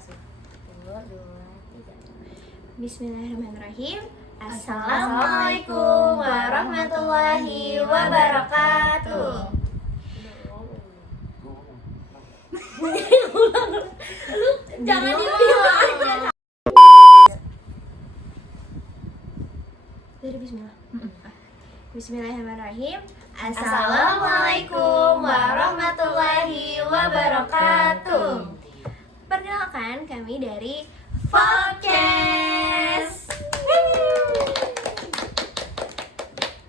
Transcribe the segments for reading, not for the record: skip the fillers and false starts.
sih. 1, 2, 3. Bismillahirrahmanirrahim. Assalamualaikum warahmatullahi wabarakatuh. Lu jangan diem aja. Dari bismillah. Bismillahirrahmanirrahim. Assalamualaikum warahmatullahi wabarakatuh. Perkenalkan, kami dari Podcast.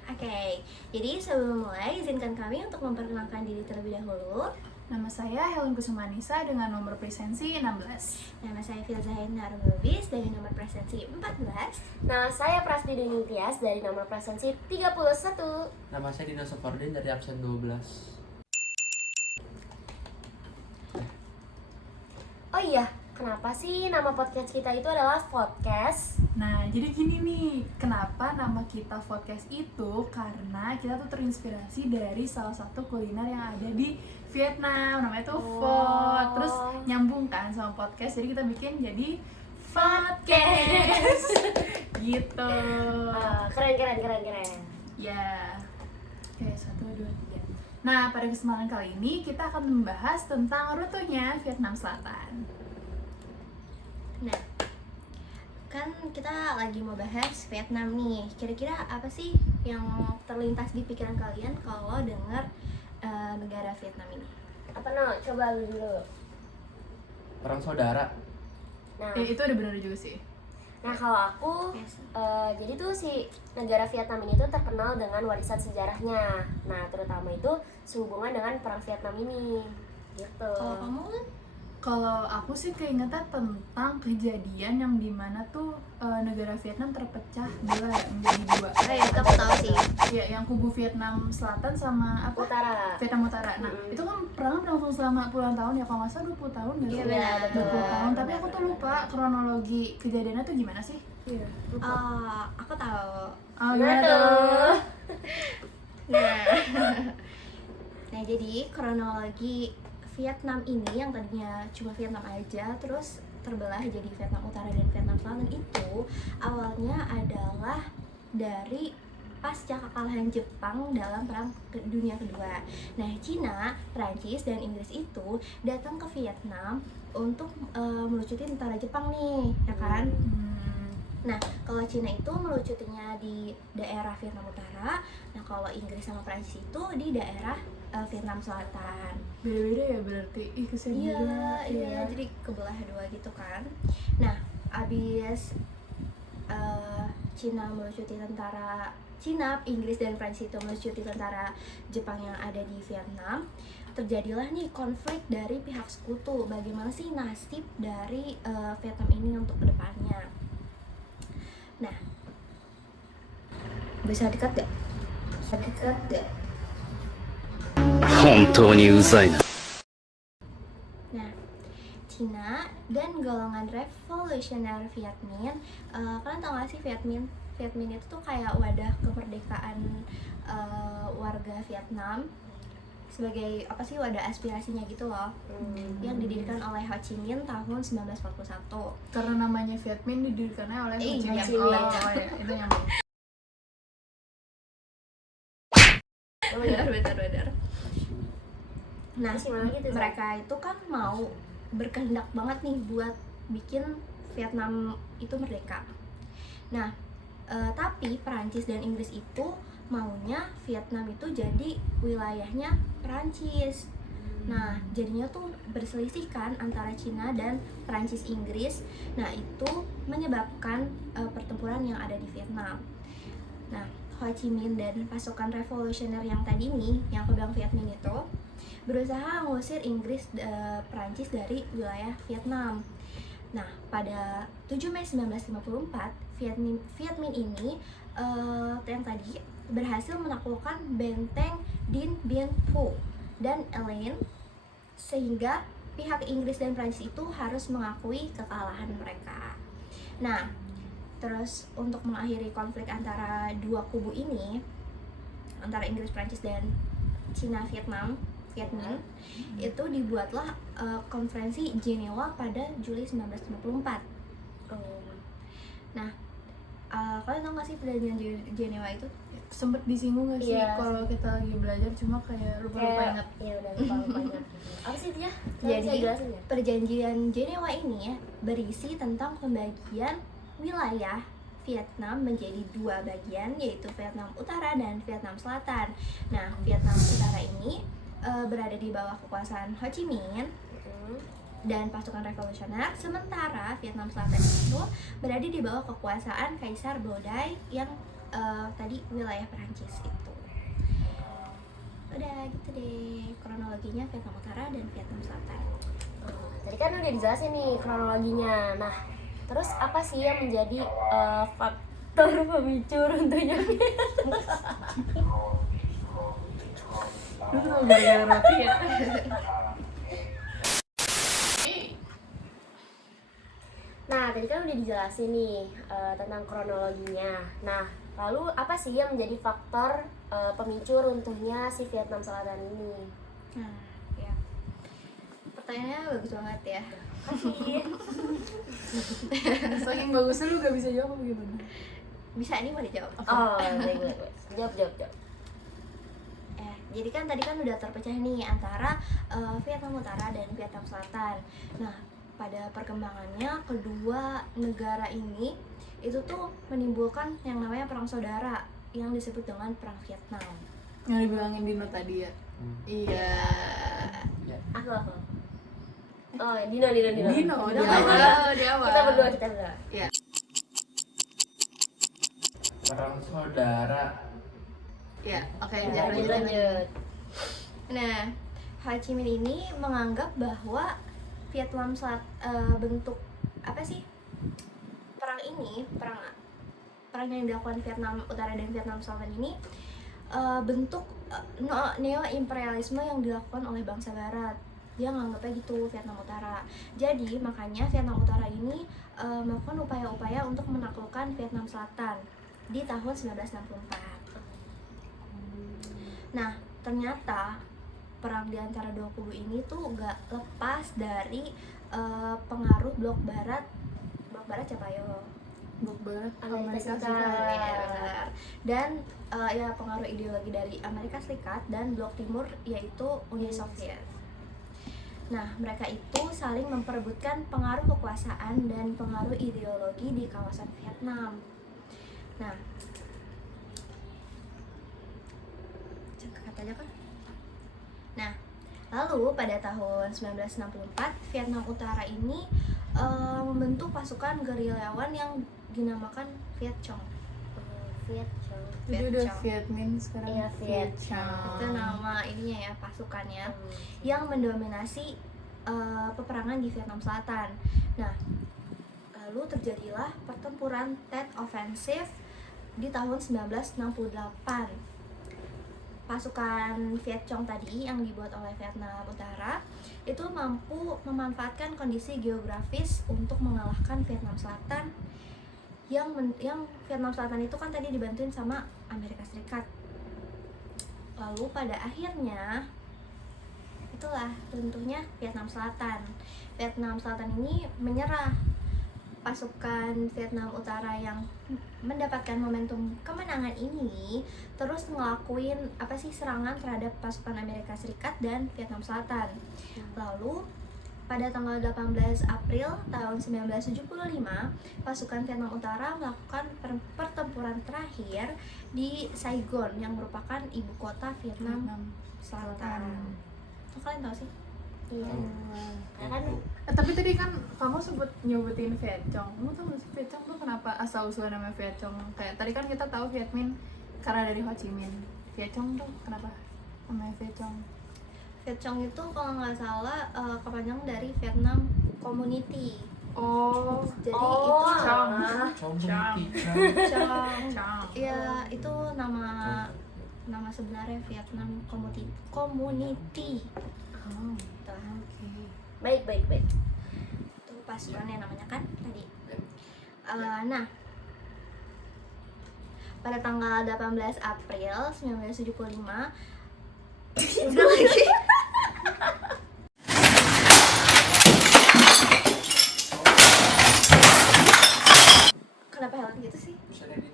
Oke, jadi sebelum mulai izinkan kami untuk memperkenalkan diri terlebih dahulu. Nama saya Helen Kusumanisa dengan nomor presensi 16. Nama saya Filza Hena Arubis dari nomor presensi 14. Nah, saya Prasdini Nintias dari nomor presensi 31. Nama saya Dino Sofordin dari absen 12. Oh iya, kenapa sih nama podcast kita itu adalah podcast? Nah, jadi gini nih, kenapa nama kita podcast itu? Karena kita tuh terinspirasi dari salah satu kuliner yang ada di Vietnam, namanya tuh Pho. Terus nyambung kan sama podcast, jadi kita bikin jadi podcast. Gitu. Keren. Ya. Oke, 1, 2, 3. Nah, pada kesempatan kali ini kita akan membahas tentang rutenya Vietnam Selatan. Nah, kan kita lagi mau bahas Vietnam nih. Kira-kira apa sih yang terlintas di pikiran kalian kalau dengar negara Vietnam ini? Apa no? Coba lu dulu. Perang saudara. Nah, Itu ada benar juga sih. kalau aku Yes. jadi tuh si negara Vietnam ini tuh terkenal dengan warisan sejarahnya. Nah, terutama itu sehubungan dengan perang Vietnam ini. Gitu. Kalau kamu kan? Kalau aku sih keingetan tentang kejadian yang dimana tuh negara Vietnam terpecah belah menjadi dua. Itu aku tahu sih. Ya, yang kubu Vietnam Selatan sama apa? Utara. Vietnam Utara. Nah, itu kan perang berlangsung selama puluhan tahun ya, kalau nggak salah 20 tahun nggak sih? Iya, benar. 20 tahun, tapi aku tuh lupa kronologi kejadiannya tuh gimana sih? Iya. Aku tahu. Oh, Gimana tuh? Nah, nah jadi kronologi Vietnam ini yang tadinya cuma Vietnam aja, terus terbelah jadi Vietnam Utara dan Vietnam Selatan itu awalnya adalah dari pasca kekalahan Jepang dalam Perang Dunia Kedua. Nah, Cina, Prancis, dan Inggris itu datang ke Vietnam untuk melucuti tentara Jepang nih, ya kan? Nah, kalau Cina itu melucutinya di daerah Vietnam Utara. Nah, kalau Inggris sama Prancis itu di daerah Vietnam Selatan. Beda-beda ya berarti. Ih, kesian juga. Iya, jadi kebelah dua gitu kan. Nah, abis Inggris dan Prancis itu melucuti tentara Jepang yang ada di Vietnam, terjadilah nih konflik dari pihak sekutu. Bagaimana sih nasib dari Vietnam ini untuk kedepannya? Nah, bisa dekat gak? Nah, Cina dan golongan revolusioner Viet Minh, kalian tau gak sih Viet Minh? Viet Minh itu tuh kayak wadah kemerdekaan warga Vietnam, sebagai apa sih, wadah aspirasinya gitu loh, yang didirikan oleh Ho Chi Minh tahun 1941. Karena namanya Viet Minh didirikannya oleh Ho Chi Minh. Ho Chi Minh. Oh, ya, itu nyambung. Benar. Nah, Terus gimana gitu, Zak? mereka itu kan mau berkehendak banget nih buat bikin Vietnam itu merdeka. Nah, tapi Perancis dan Inggris itu maunya Vietnam itu jadi wilayahnya Perancis. Nah, jadinya tuh berselisih kan antara Cina dan Perancis Inggris. Nah, itu menyebabkan pertempuran yang ada di Vietnam. Nah, Ho Chi Minh dan pasukan revolusioner yang tadi nih, yang aku bilang Viet Minh itu, berusaha mengusir Inggris Perancis dari wilayah Vietnam. Nah, pada 7 Mei 1954, Viet Minh ini yang tadi berhasil menaklukkan benteng Dien Bien Phu dan Elaine, sehingga pihak Inggris dan Prancis itu harus mengakui kekalahan mereka. Nah, terus untuk mengakhiri konflik antara dua kubu ini, antara Inggris, Prancis, dan Cina, Vietnam, Viet Minh, itu dibuatlah konferensi Jenewa pada Juli 1954. Oh. Nah, kalian tau gak sih perjanjian Jenewa itu? Sempet disinggung gak sih Iya. kalau kita lagi belajar, cuma kayak lupa-lupa ingat. Ya udah lupa ingat. Apa sih itu ya? Jadi, Saya jelasin ya. Perjanjian Jenewa ini ya berisi tentang pembagian wilayah Vietnam menjadi dua bagian, yaitu Vietnam Utara dan Vietnam Selatan. Nah, Vietnam Utara ini berada di bawah kekuasaan Ho Chi Minh dan pasukan revolusioner, sementara Vietnam Selatan itu berada di bawah kekuasaan Kaisar Bodai yang tadi wilayah Perancis itu. Udah gitu deh kronologinya Vietnam Utara dan Vietnam Selatan. Tadi kan udah dijelasin nih kronologinya. Nah, terus apa sih yang menjadi faktor pemicu runtuhnya Lu tuh gara-gara roti ya. Nah, tadi kan udah dijelasin nih tentang kronologinya. Nah, lalu apa sih yang menjadi faktor pemicu runtuhnya si Vietnam Selatan ini? Nah, ya. Pertanyaannya bagus banget ya. Kasih. Saking bagusnya lu gak bisa jawab apa gimana? Bisa nih mau dijawab. Oh, baik. Jawab. Jadi kan tadi kan udah terpecah nih antara Vietnam Utara dan Vietnam Selatan. Nah, pada perkembangannya kedua negara ini itu tuh menimbulkan yang namanya perang saudara yang disebut dengan perang Vietnam. Yang dibilangin Dino tadi ya. Iya. Ya. Aku. Oh, Dino. Dino di awal. Kita berdua. Iya. Perang saudara. Iya, oke, Ya, lanjut. Nah, Ho Chi Minh ini menganggap bahwa Vietnam bentuk apa sih perang ini, perang yang dilakukan Vietnam Utara dan Vietnam Selatan ini bentuk neo-imperialisme yang dilakukan oleh bangsa Barat. Dia nganggapnya gitu Vietnam Utara. Jadi makanya Vietnam Utara ini melakukan upaya-upaya untuk menaklukkan Vietnam Selatan di tahun 1964. Nah, ternyata perang di antara dua kubu ini tuh gak lepas dari pengaruh blok barat siapa yo? Blok Barat Amerika Amerika Serikat. Serikat. Ya, benar. Dan ya pengaruh ideologi dari Amerika Serikat dan blok timur yaitu Uni Soviet. Nah, mereka itu saling memperebutkan pengaruh kekuasaan dan pengaruh ideologi di kawasan Vietnam. Nah, aja kan. Nah, lalu pada tahun 1964 Vietnam Utara ini membentuk pasukan gerilyawan yang dinamakan Viet Cong. Jadi udah Viet Minh sekarang. Iya, Viet Cong. Itu nama ininya ya, pasukannya yang mendominasi peperangan di Vietnam Selatan. Nah, lalu terjadilah pertempuran Tet Offensive di tahun 1968. Pasukan Viet Cong tadi yang dibuat oleh Vietnam Utara itu mampu memanfaatkan kondisi geografis untuk mengalahkan Vietnam Selatan yang Vietnam Selatan itu kan tadi dibantuin sama Amerika Serikat. Lalu pada akhirnya itulah runtuhnya Vietnam Selatan. Vietnam Selatan ini menyerah. Pasukan Vietnam Utara yang mendapatkan momentum kemenangan ini terus ngelakuin serangan terhadap pasukan Amerika Serikat dan Vietnam Selatan. Lalu pada tanggal 18 April tahun 1975, pasukan Vietnam Utara melakukan pertempuran terakhir di Saigon yang merupakan ibu kota Vietnam Selatan. Kalian tahu sih? Iya. Kan Tapi tadi kan kamu sebut nyebutin Viet Cong. Kamu tahu nggak sih Viet Cong tuh kenapa asal usulnya namanya Viet Cong? Kayak tadi kan kita tahu Viet Minh karena dari Ho Chi Minh. Viet Cong tuh kenapa namanya Viet Cong? Viet Cong itu kalau nggak salah kepanjangan dari Vietnam Community. Oh, Jadi Oh, itu alah. Cong. Ya itu nama sebenarnya Vietnam Community. Oh, Gitu. oke. Baik. Itu pasukannya namanya kan tadi. Nah, pada tanggal 18 April 1975 udah lagi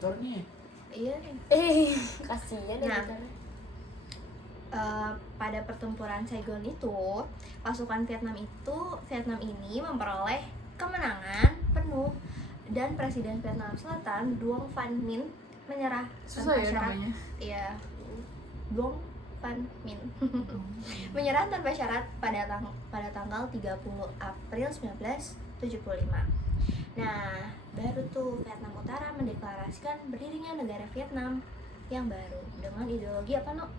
editor nih. Iya nih. Kasihan Nah. editor. Pada pertempuran Saigon itu, pasukan Vietnam ini memperoleh kemenangan penuh dan Presiden Vietnam Selatan Duong Van Minh menyerah Susah tanpa ya syarat. namanya. Iya, Duong Van Minh menyerah tanpa syarat pada tanggal 30 April 1975. Nah, baru tuh Vietnam Utara mendeklarasikan berdirinya negara Vietnam yang baru dengan ideologi apa, No?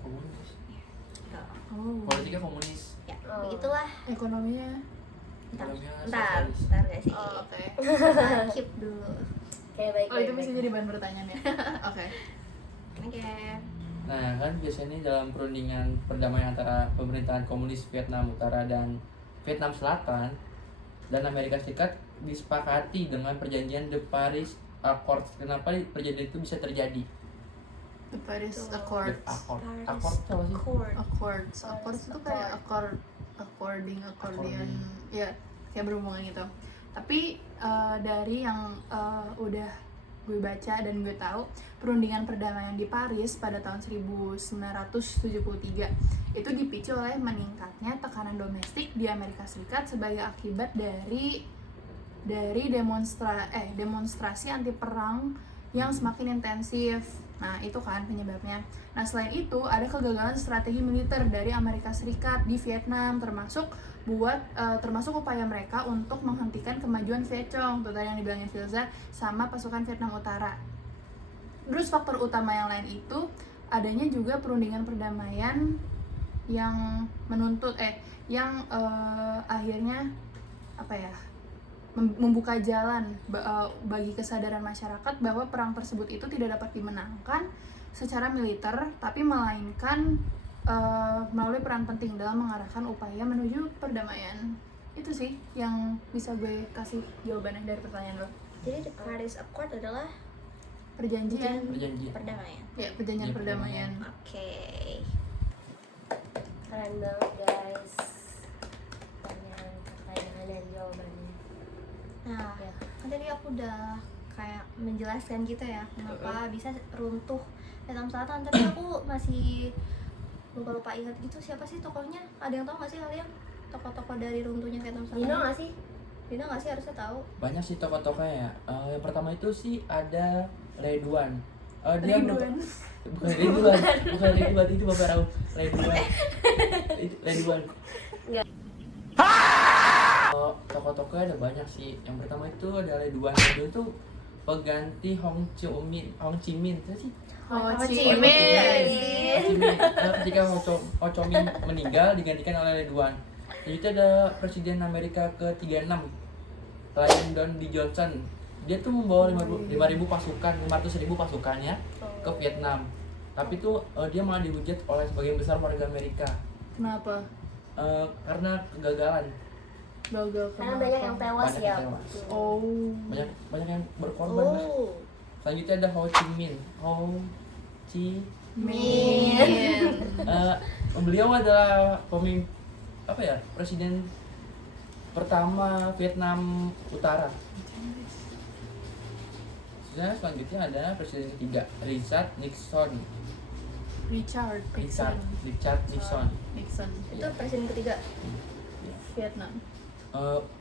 Komunis. Oh. Politiknya komunis. Ya, Oh. begitulah. Ekonominya. Ekonominya Ntar sosialis. gak sih? Oh, oke. Kita keep dulu. Oke, baik. Oh, itu bisa jadi bahan pertanyaan ya. Oke. Oke. Nah kan biasanya dalam perundingan perdamaian antara pemerintahan komunis Vietnam Utara dan Vietnam Selatan dan Amerika Serikat disepakati dengan perjanjian The Paris Accord. Kenapa perjanjian itu bisa terjadi? The Paris Tuh. Accords. Accord. Paris Accord itu apa sih? Accord. Accords. Accords itu kayak accordion. Accordion. Ya, kayak berhubungan gitu. Tapi dari yang udah gue baca dan gue tahu, perundingan perdamaian di Paris pada tahun 1973 itu dipicu oleh meningkatnya tekanan domestik di Amerika Serikat sebagai akibat dari demonstrasi anti perang yang semakin intensif. Nah, itu kan penyebabnya. Nah, selain itu ada kegagalan strategi militer dari Amerika Serikat di Vietnam, termasuk upaya mereka untuk menghentikan kemajuan Viet Cong, tuh tadi yang dibilangin Filza, sama pasukan Vietnam Utara. Terus faktor utama yang lain itu adanya juga perundingan perdamaian yang akhirnya membuka jalan bagi kesadaran masyarakat bahwa perang tersebut itu tidak dapat dimenangkan secara militer, tapi melainkan melalui peran penting dalam mengarahkan upaya menuju perdamaian. Itu sih yang bisa gue kasih jawabannya dari pertanyaan lo. Jadi The Paris Accord adalah Perjanjian. perdamaian. Ya, perjanjian Iya, perdamaian. Oke. Keren banget guys. Pertanyaan dan jawabannya. Nah, Ya. kan tadi aku udah kayak menjelaskan gitu ya kenapa bisa runtuh Vietnam Selatan, tapi aku masih lupa ingat gitu siapa sih tokohnya. Ada yang tahu nggak sih kalian tokoh-tokoh dari runtuhnya Vietnam Selatan? Dino nggak sih? Dino nggak sih, harusnya tahu. Banyak sih tokoh-tokohnya ya. Yang pertama itu sih ada Ridwan. Dia Ridwan. bukan Ridwan itu Bapak Raul. Ridwan. Itu Ridwan. Enggak. Tokoh-tokohnya ada banyak sih. Yang pertama itu ada Ridwan. Ridwan itu pengganti Hong Chi Minh. Itu sih. Ho Ho Chi Chi Minh. Minh. Ketika Ho Chi Minh meninggal digantikan oleh Ridwan. Jadi itu ada Presiden Amerika ke-36 Lyndon B. Johnson. Dia tuh membawa 5.000 pasukannya ke Vietnam. Tapi tuh dia malah dihujat oleh sebagian besar warga Amerika. Kenapa? Karena kegagalan. Gagal Karena kenapa? banyak yang tewas Banyak ya. yang tewas. Oh. Banyak yang berkorban lah. Oh. Selanjutnya ada Ho Chi Minh. Min. Beliau adalah presiden pertama Vietnam Utara. Selanjutnya ada presiden ketiga Richard Nixon. Richard Nixon. Nixon. Itu presiden ketiga Vietnam.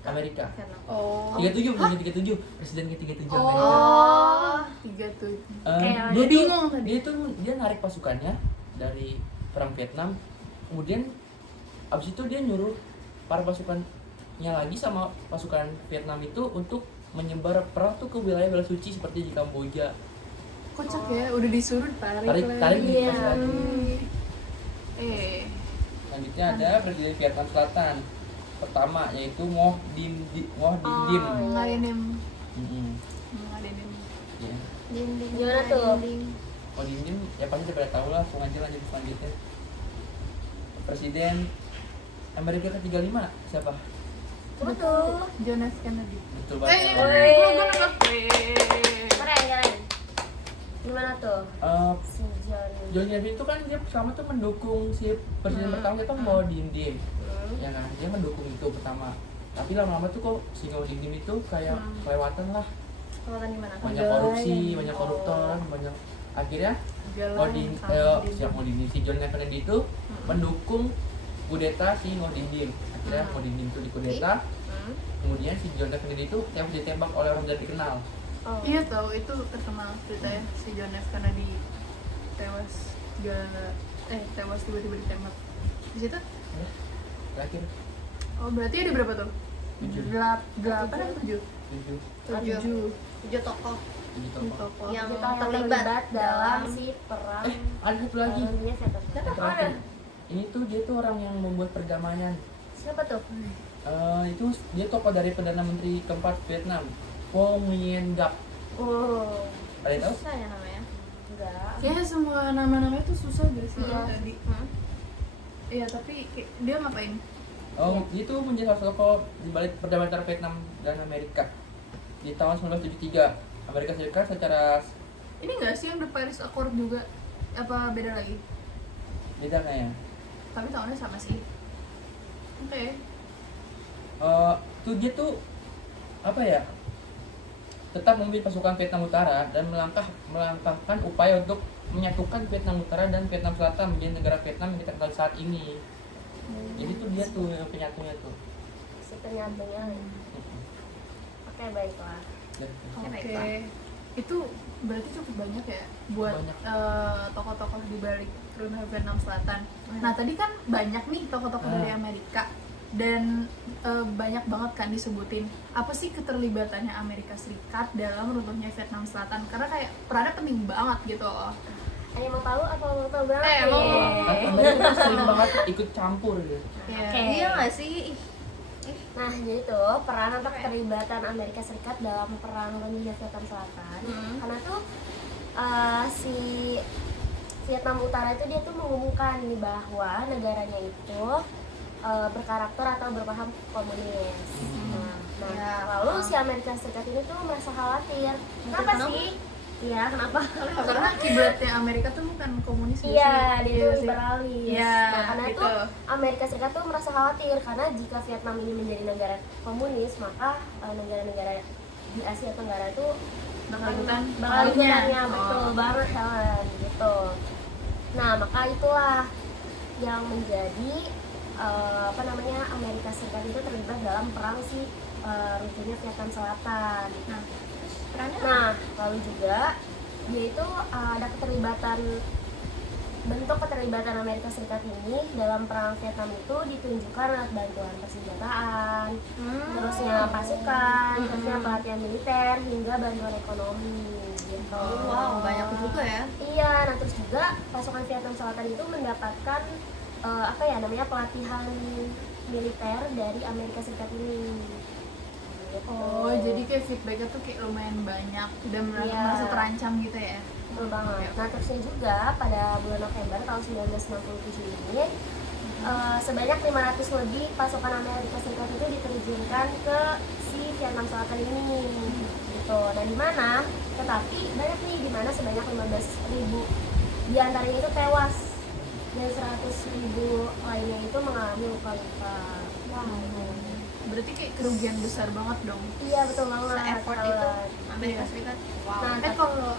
Amerika. Vietnam. Oh. 37 presiden ke-37 Amerika. Oh. 37. Kayak Gue bingung tadi. Dia narik pasukannya dari perang Vietnam, kemudian abis itu dia nyuruh para pasukannya lagi sama pasukan Vietnam itu untuk menyebar perang tuh ke wilayah suci seperti di Kamboja. Kocak ya, udah disuruh tarik Tarik Iya. dikasih lagi. Selanjutnya ada presiden Vietnam Selatan pertama yaitu Ngo Dinh Diem. Ngadenim. Mm-mm. Ngadenim. Ya. Dinding. Gimana tuh? Ngo Dinh Diem ya pasti udah pada tahu lah. Langsung aja lanjut selanjutnya. Presiden Amerika ke-35 siapa? Betul. Jonas Kennedy. Betul banget. Gue nembak. Keren. Gimana tuh? Si John Kennedy itu kan dia pertama tuh mendukung si presiden pertama itu Ngo Dinh Diem. Ya kan, dia mendukung itu pertama. Tapi lama-lama tuh kok si Ngo Dinh Diem itu kayak kelewatan lah. Selatan gimana? banyak korupsi, banyak koruptor, banyak akhirnya Jalan si John F. Kennedy itu mendukung kudeta si Ngodindim. Akhirnya Ngodindim itu dikudeta, kemudian si John F. Kennedy itu ditembak oleh orang tidak dikenal. Oh. Iya tahu, itu terkenal ceritanya si John F. Kennedy tewas tiba-tiba ditembak. Di situ? Terakhir Oh berarti ada berapa tuh? 7 Delapan atau 7? 7 tokoh Tokoh. yang Kita yang terlibat dalam si perang ada satu lagi dunia Vietnam. yang terakhir. Ini tuh dia tuh orang yang membuat perdamaian. Siapa tuh? Itu dia tokoh dari Perdana Menteri keempat Vietnam, Pho Nguyen Gap. Oh, Ada yang tahu? susah ya namanya. enggak. Kayaknya semua nama-nama itu susah gak sih Iya. tadi? Iya tapi dia ngapain? Oh, itu menjadi salah satu tokoh di balik perdamaian antara Vietnam dan Amerika di tahun 1973. Amerika Serikat secara Ini nggak sih yang The Paris Accord juga? Apa beda lagi? beda kayaknya. Tapi tahunnya sama sih. Oke. Tuh dia tuh apa ya? Tetap memimpin pasukan Vietnam Utara dan melangkahkan upaya untuk menyatukan Vietnam Utara dan Vietnam Selatan menjadi negara Vietnam yang kita kenal saat ini. Jadi tuh dia tuh yang penyatunya tuh. Si penyatunya. Oke, baiklah. Dan- Oke. baiklah. Itu berarti cukup banyak ya buat Banyak. tokoh-tokoh di balik Runa Vietnam Selatan. Nah tadi kan banyak nih tokoh-tokoh dari Amerika dan banyak banget kan disebutin apa sih keterlibatannya Amerika Serikat dalam runtuhnya Vietnam Selatan, karena kayak perannya penting banget gitu loh. Ada yang mau tahu apa mau tahu banget? Emang nih? Kan Amerika tuh sering banget ikut campur gitu. Iya. Oke. Iya nggak sih? Nah, jadi tuh peran atau keterlibatan Amerika Serikat dalam perang dunia Vietnam Selatan. Karena tuh si Vietnam Utara itu dia tuh mengumumkan nih bahwa negaranya itu berkarakter atau berpaham komunis. Nah, Ya. lalu si Amerika Serikat ini tuh merasa khawatir. Kenapa Kenapa? sih? Iya, kenapa? Karena kiblatnya Amerika tuh bukan komunis ya Iya, sih? dia Iya tuh sih. liberalis. Iya, Nah, karena gitu. itu Amerika Serikat tuh merasa khawatir karena jika Vietnam ini menjadi negara komunis, maka negara-negara di Asia Tenggara itu Bakal ikutan bakal pengaruhnya. ikutannya, betul Oh. banget Helen, gitu. Nah, maka itulah yang menjadi Amerika Serikat itu terlibat dalam perang si runtuhnya Vietnam Selatan. Perannya Nah, lalu juga dia itu ada bentuk keterlibatan Amerika Serikat ini dalam perang Vietnam itu ditunjukkan lewat bantuan persenjataan, terusnya pasukan, terusnya pelatihan militer hingga bantuan ekonomi gitu. wow, banyak juga ya. Iya, nah terus juga pasukan Vietnam Selatan itu mendapatkan pelatihan militer dari Amerika Serikat ini. Gitu. Oh, jadi kayak feedbacknya tuh kayak lumayan banyak dan Iya. merasa terancam gitu ya? Betul banget. Nah terusnya juga pada bulan November tahun 1967 ini sebanyak 500 lebih pasukan Amerika Serikat itu diterjunkan ke si Vietnam Selatan ini gitu. Nah di mana? Tetapi banyak nih di mana sebanyak 15.000 di antaranya itu tewas dan 100.000 lainnya itu mengalami luka-luka. Berarti kayak kerugian besar banget dong. Iya betul banget. Se-effort itu Helen. Amerika Iya. Serikat. Wow. Nah, Kalau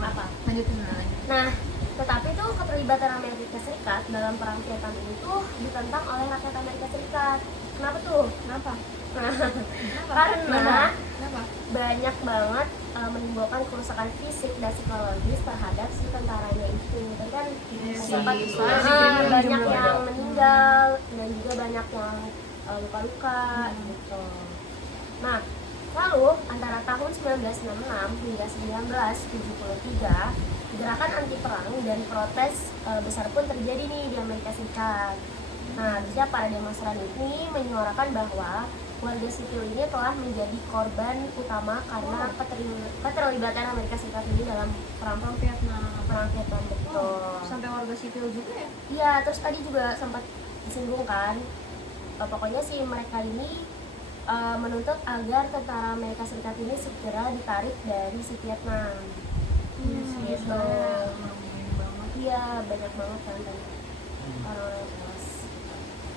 apa? lanjutin dulu. Nah, tetapi tuh keterlibatan Amerika Serikat dalam perang Vietnam itu tuh ditentang oleh rakyat Amerika Serikat. Kenapa tuh? Kenapa? Nah, Kenapa? karena Kenapa? banyak banget menimbulkan kerusakan fisik dan psikologis terhadap si tentaranya itu. Dan kan Iya sih. sempat Soalnya banyak jumlah yang banyak. meninggal dan juga banyak yang luka-luka gitu. Nah, lalu antara tahun 1966 hingga 1973 gerakan anti perang dan protes besar pun terjadi nih di Amerika Serikat. Nah, terusnya para demonstran ini menyuarakan bahwa warga sipil ini telah menjadi korban utama karena keterlibatan Amerika Serikat ini dalam perang Vietnam. Betul. Sampai warga sipil juga ya? Iya, terus tadi juga sempat disinggung kan, pokoknya sih mereka ini menuntut agar tentara Amerika Serikat ini segera ditarik dari si Vietnam. Gitu. Iya, banyak banget kan tadi orang yang tewas.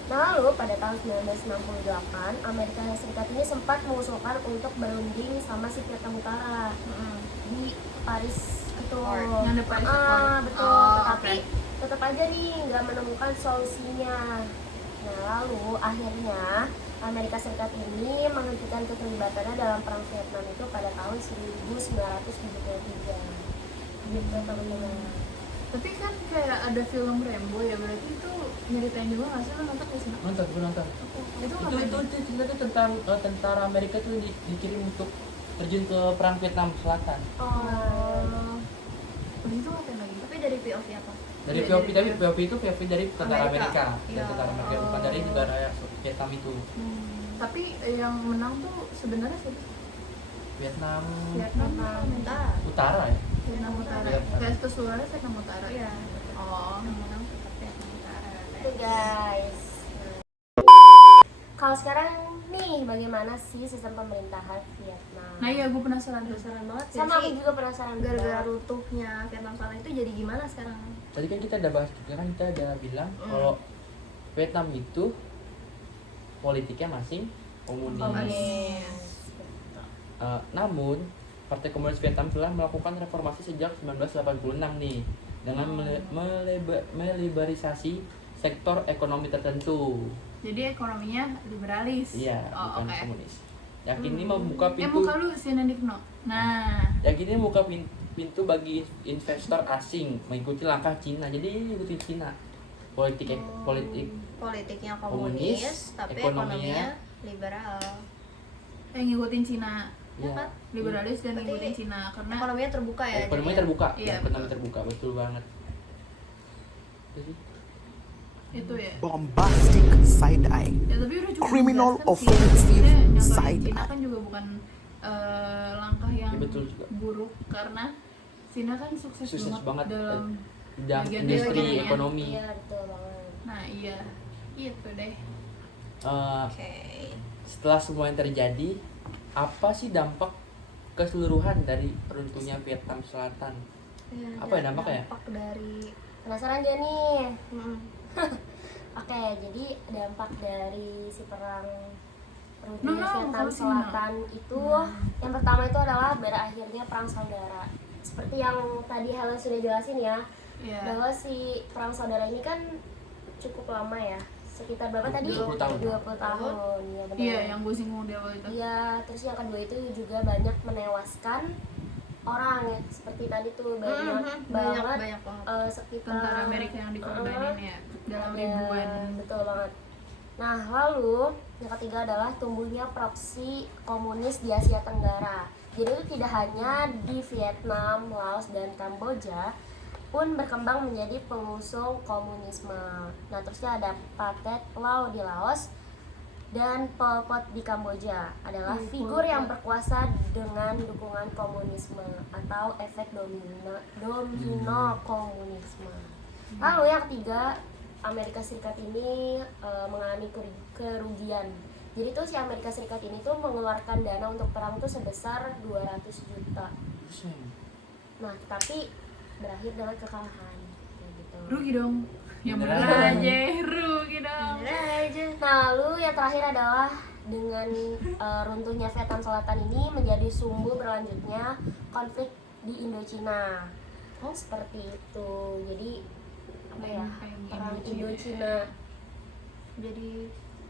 Nah, lalu pada tahun 1968, Amerika Serikat ini sempat mengusulkan untuk berunding sama si Vietnam Utara di Paris itu. Yang ada Paris Accord. Betul. Oh, Tetapi tetap aja nih nggak menemukan solusinya. Nah, lalu akhirnya Amerika Serikat ini menghentikan keterlibatannya dalam perang Vietnam itu pada tahun 1973. Gitu teman-teman. Tapi kan kayak ada film Rambo ya, berarti itu nyeritain juga nggak sih? Lo nonton nggak sih? Nonton, gue nonton. Itu Itu ngapain? cerita tuh tentang tentara Amerika tuh dikirim untuk terjun ke perang Vietnam Selatan. Oh. Udah itu ngapain lagi? Tapi dari POV apa? Dari Iya, POV, jadi tapi POV itu POV dari tentara Amerika. Amerika, Iya. dari tentara Amerika, bukan dari negara Vietnam itu. Tapi yang menang tuh sebenarnya siapa? Vietnam Vietnam Utara. Utara ya. Vietnam Utara. Iya, Utara. Kayak keseluruhannya Vietnam Utara. Iya. Oh. Yang menang tetap Vietnam Utara. Itu guys. Kalau sekarang nih bagaimana sih sistem pemerintahan Vietnam? Nah iya, gue penasaran tuh. Penasaran banget ya Sama aku sih, juga penasaran gara-gara banget. runtuhnya Vietnam Selatan itu jadi gimana sekarang? Tadi kan kita udah bahas juga kan, kita udah bilang kalau Vietnam itu politiknya masih komunis. Komunis. Namun Partai Komunis Vietnam telah melakukan reformasi sejak 1986 nih dengan meliberalisasi sektor ekonomi tertentu. Jadi ekonominya liberalis. Iya, Oh, bukan oke. komunis. Yang kini membuka pintu. Muka lu Sinandikno. Nah, Yang kini membuka pintu bagi investor asing mengikuti langkah Cina. Jadi ikuti Cina. Politiknya Komunis, komunis, tapi ekonominya ekonominya liberal. yang ngikutin Cina. Ya, kan? Liberalis dan Berarti ngikutin Cina karena Ekonominya terbuka ya. ekonomi jadinya. terbuka. Iya, Ekonomi betul. terbuka, betul banget. Jadi, itu ya. Bombastic side eye. Ya tapi udah cukup Criminal menjelaskan sih. offensive Sebenarnya nyontohin side Cina eye. kan juga bukan langkah yang Ya, betul juga. buruk karena Cina kan sukses, Sukses banget, dalam bidang bagian industri ekonominya. ekonomi. Iya betul banget. Nah iya itu deh. Oke. Setelah semua yang terjadi, apa sih dampak keseluruhan dari runtuhnya Vietnam Selatan? Ya, Apa ya dampaknya? Dampak dari Penasaran gak nih? mm, Oke, jadi dampak dari si perang runtuhnya No, Vietnam kalau sih, Selatan itu yang pertama itu adalah berakhirnya perang saudara. Seperti yang tadi Helen sudah jelasin ya, Iya. bahwa si perang saudara ini kan cukup lama ya, sekitar berapa tadi? 20 tahun. 20 tahun, ya benar. Iya yang gue singgung di awal itu. Iya, terus yang kedua itu juga banyak menewaskan orang ya, seperti tadi tuh banyak banget banyak banget. sekitar Tentara Amerika yang dikorbanin ya dalam ada, ribuan. betul banget. Nah, lalu yang ketiga adalah tumbuhnya proksi komunis di Asia Tenggara. Jadi itu tidak hanya di Vietnam, Laos, dan Kamboja pun berkembang menjadi pengusung komunisme. Nah, terusnya ada Pathet Lao di Laos dan Pol Pot di Kamboja adalah figur yang berkuasa dengan dukungan komunisme atau efek domino komunisme. Lalu yang ketiga, Amerika Serikat ini mengalami kerugian. Jadi tuh si Amerika Serikat ini tuh mengeluarkan dana untuk perang tuh sebesar 200 juta. Nah, tapi berakhir dengan kekalahan kayak gitu. Rugi dong. Yang bener Beneran. aja rugi dong. Bener aja. Nah, lalu yang terakhir adalah dengan runtuhnya Vietnam Selatan ini menjadi sumbu berlanjutnya konflik di Indochina. Seperti itu. Jadi apa ya? Perang Indochina. Jadi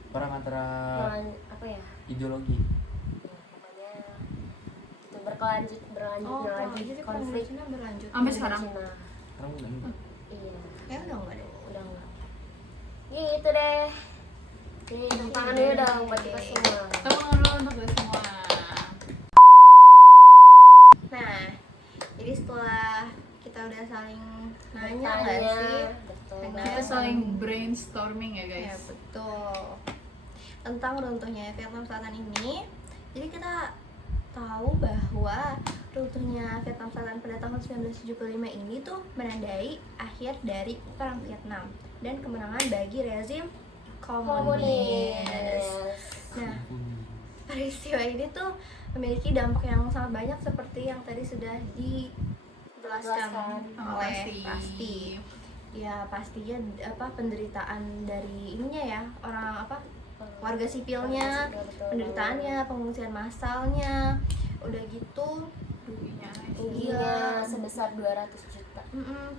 Perang antara Perang apa ya? ideologi. Ya, pokoknya itu berlanjut jadi konflik Cina berlanjut. Sampai sekarang. Indochina. Sekarang udah enggak. Iya. Ya udah enggak deh. Udah enggak. Gitu deh. Oke, tepuk tangan dulu dong buat kita semua. Tepuk tangan dulu untuk kita semua. Nah, jadi setelah kita udah saling nanya Bertanya, nggak sih? betul. Nah, Kita saling brainstorming ya Ya guys. betul. Tentang runtuhnya Vietnam Selatan ini, jadi kita tahu bahwa runtuhnya Vietnam Selatan pada tahun 1975 ini tuh menandai akhir dari Perang Vietnam dan kemenangan bagi rezim komunis. Nah, peristiwa ini tuh memiliki dampak yang sangat banyak seperti yang tadi sudah dijelaskan Jelaskan. oleh Pasti. Pasti. ya pastinya penderitaan dari ininya ya, orang warga sipilnya, penderitaannya, pengungsian massalnya, udah gitu ruginya sebesar 200 juta.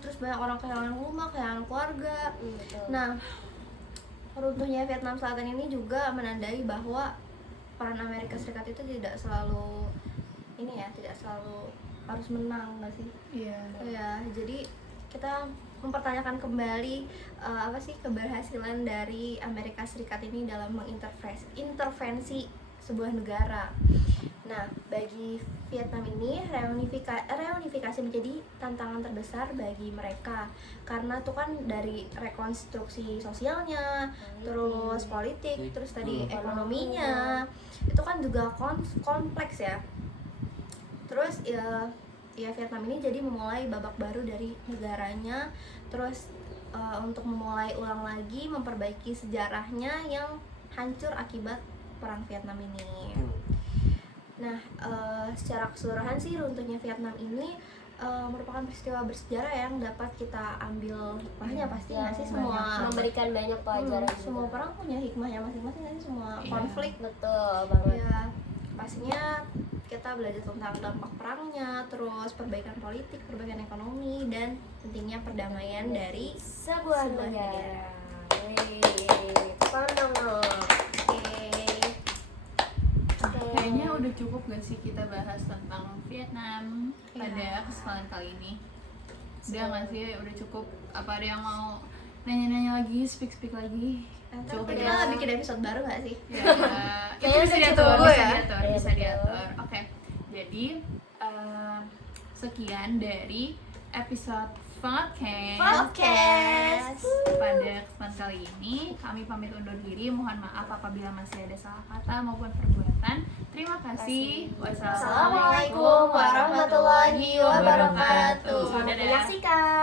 terus banyak orang kehilangan rumah, kehilangan keluarga. Betul. Nah, runtuhnya Vietnam Selatan ini juga menandai bahwa peran Amerika Serikat itu tidak selalu tidak selalu harus menang, nggak sih? Iya. Ya, jadi kita mempertanyakan kembali keberhasilan dari Amerika Serikat ini dalam mengintervensi sebuah negara. Nah, bagi Vietnam ini reunifikasi menjadi tantangan terbesar bagi mereka karena tuh kan dari rekonstruksi sosialnya, terus politik, terus tadi ekonominya itu kan juga kompleks ya. Terus ya Vietnam ini jadi memulai babak baru dari negaranya, terus untuk memulai ulang lagi memperbaiki sejarahnya yang hancur akibat perang Vietnam ini. Nah, secara keseluruhan sih runtuhnya Vietnam ini merupakan peristiwa bersejarah yang dapat kita ambil hikmahnya pastinya sih. Semua memberikan banyak pelajaran. semua perang punya hikmahnya masing-masing kan, semua konflik. Betul banget. Ya, pastinya kita belajar tentang dampak perangnya, terus perbaikan politik, perbaikan ekonomi, dan pentingnya perdamaian dari sebuah negara. Pandang loh. Kayaknya udah cukup gak sih kita bahas tentang Vietnam pada kesempatan kali ini? Udah gak sih? Udah cukup? Apa ada yang mau nanya-nanya lagi, speak lagi? Nanti Coba kita ya. bikin episode baru gak sih? Ya, itu bisa diatur, bisa diatur. Oke, jadi sekian dari episode podcast. Pada kesempatan kali ini kami pamit undur diri. Mohon maaf apabila masih ada salah kata maupun perbuatan. Terima kasih. Wassalamualaikum warahmatullahi wabarakatuh. Dadah. Selamat menyaksikan.